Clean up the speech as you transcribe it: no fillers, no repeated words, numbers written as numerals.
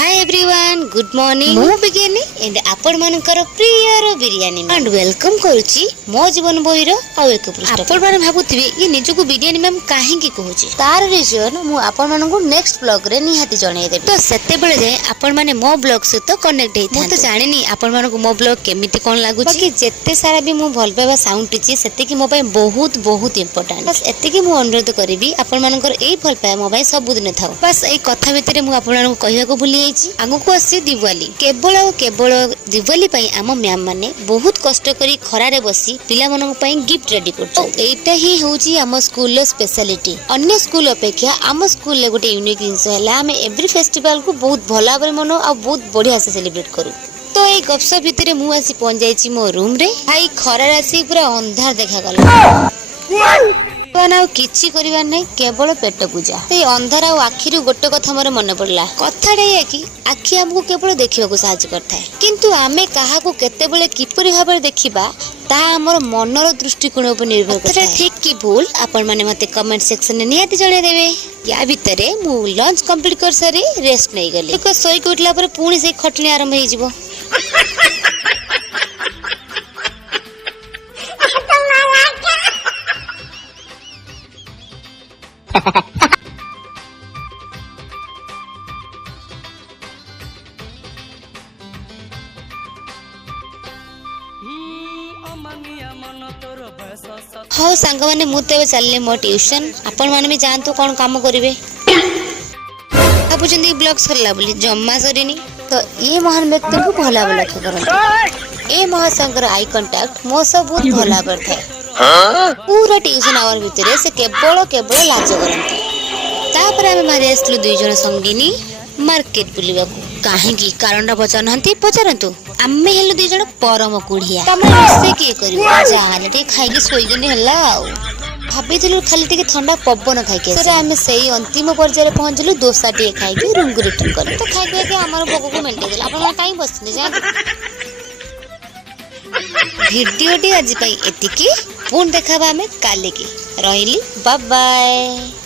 Hi everyone good morning मु bikini and आपण मानकर प्रियर बिरयानी एंड वेलकम करूची मो जीवन बहिरो आ एक पृष्ठ आपण माने भाबुथिबे ये निजको बिरयानी मैम काहे की कहूची तार रीजन मु आपण माननको नेक्स्ट ब्लॉग रे निहाती जणाई देबे तो सेते बेले जाय आपण माने मो ब्लॉग से तो कनेक्ट हेता तो जानिनी आपण मानको मो ब्लॉग केमिति कोन लागुची बाकी जेते सारा भी मु भल पाबा साउंड टिची सेते की मो पय बहुत बहुत इंपोर्टेंट बस एते की मु अनुरोध करबी आपण मानकर एई भल पाए मो भाई सब दिन थाओ बस एई कथा भितरे मु आपण मानको कहिया को भूली आगु आसी दिवाली केवल और केवल दिवाली पई आम मैम माने बहुत कष्ट करी खरारे बसी पिला मनक पई गिफ्ट रेडी करछो एटा ही होची आम स्कूल रो स्पेशलिटी अन्य स्कूल अपेक्षा आम स्कूल ले गोटे यूनिक जिंस हला हम एवरी फेस्टिवल को बहुत भला भाबरे मनो आ बहुत बढ़िया से सेलिब्रेट करू तो ए गपसप भितरे मु आसी पहुंच जाईची मो रूम रे भाई खरारे आसी पूरा अंधार देखा गला किछि करिवार नै केवल पेट पूजा ए अंधार आ आखिरु गोटे कथा मोर मन पड़ला कथाडे ये कि आखि हमको केवल देखिबा को सहायता करता है किंतु आमे काहा को केते बेले किपरि भाबरे देखिबा ता हमर मनर दृष्टिकोण पर निर्भर करता है ठीक कि भूल आपण माने मते कमेंट सेक्शन में नियाती जणे देबे या भितरे मु लंच कंप्लीट कर सारी रेस्ट नै गली एक सोई के उठला पर पुणी से खटनी आरंभ हे जिवो हाँ सांग मैंने मुझे चलने मो ट्यूशन आपण माने भी जानतु कौन काम करिवे भाबुचंदी ब्लॉग सरला बोली जम्मा सरीनी तो ये महान व्यक्ति को भला भला लक्ष्य करंती ए महाशंकर आई कांटेक्ट मो सब बहुत भला करथाय पूरा ट्यूशन आवर भितरे से केवल केवल लाज करंती तापर आमे मारे आसलु दुई जण संगिनी मार्केट बुलिबा को काहे की कारणा पचारनहंती पचारंतु आमे हेलु दुई जण परम कुढ़िया तमे से की करियो जाने टे खाइकी सोइगनी हल्ला भाबिथिलु खाली टिके ठंडा पवन खाइके सेरा आमे सेई अंतिम पर्याय पहुंचलु दोसा टे खाइके रूम को रिटर्न कर तो खाइ के हमर भोग को मेंटे देला आपण काई बसने जा वीडियो टी आज पई एतिकी पुन देखाबा हमें काले की रहिली बाय बाय।